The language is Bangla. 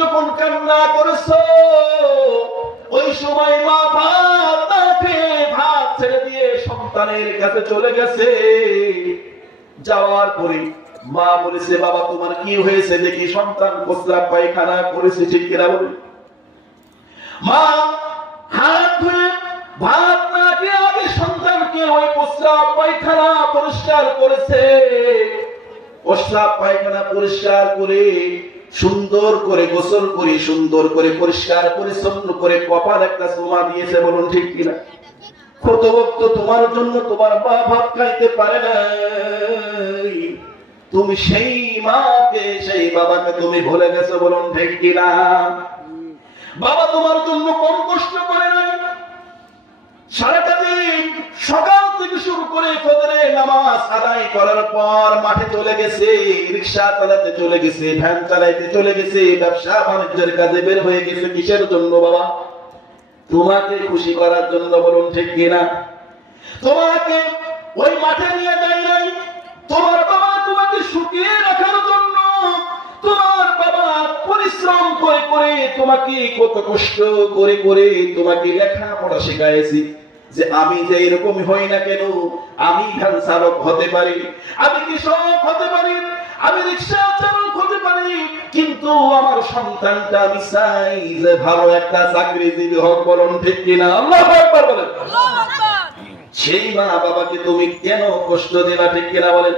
যখন কান্না করেছো, ওই সময় মা ভাত না খেয়ে ভাত ছেড়ে দিয়ে সন্তানের কাছে চলে গেছে। যাওয়ার পরে মা বলেছে, বাবা তোমার কি হয়েছে দেখি। সন্তান প্রস্রাব পায়খানা করেছে, ঠিক কিনা বলে। মা হাত ধুয়ে ভাত না খেয়ে আগে সন্তানকে ওই প্রস্রাব পায়খানা পরিষ্কার করেছে। প্রস্রাব পায়খানা পরিষ্কার করে সুন্দর করে গোসল করে সুন্দর করে পরিষ্কার পরিচ্ছন্ন করে কপাল একটা চুমা দিয়েছে, বলুন ঠিক কিনা। কত ভক্ত তোমার জন্য তোমার মা ভাত খাইতে পারে না, তুমি সেই মাকে সেই বাবাকে তুমি ভুলে গেছো, বলুন ঠিক কিনা। বাবা তোমার জন্য কম কষ্ট করে নাই। সারাটা দিন সকাল থেকে শুরু করে ফজরের নামাজ আদায় করার পর মাঠে চলে গেছে, রিকশা চালাতে চলে গেছে, ভ্যান চালাইতে চলে গেছে, ব্যবসা বাণিজ্যের কাজে বের হয়ে গেছে। কিসের জন্য বাবা? তোমাকে খুশি করার জন্য, বলুন ঠিক কিনা। তোমাকে ওই মাঠে নিয়ে যায় নাই তোমার বাবা তোমাকে সুখে রাখার জন্য। তোমার বাবা পরিশ্রম করে করে তোমাকে কত কষ্ট করে করে তোমাকে লেখাপড়া শেখাইছি, যে আমি যে এরকম হই না কেন, আমি ভ্যান চালক হতে পারি, আমি কৃষক হতে পারি, আমি রিক্সা চালক হতে পারি, কিন্তু আমার সন্তানটা আমি চাই যে ভালো একটা চাকরিজীবী হোক, বলুন ঠিক কিনা। আল্লাহু আকবার বলেন। সেই মা বাবাকে তুমি কেন কষ্ট দিলা, ঠিক কিনা বলেন।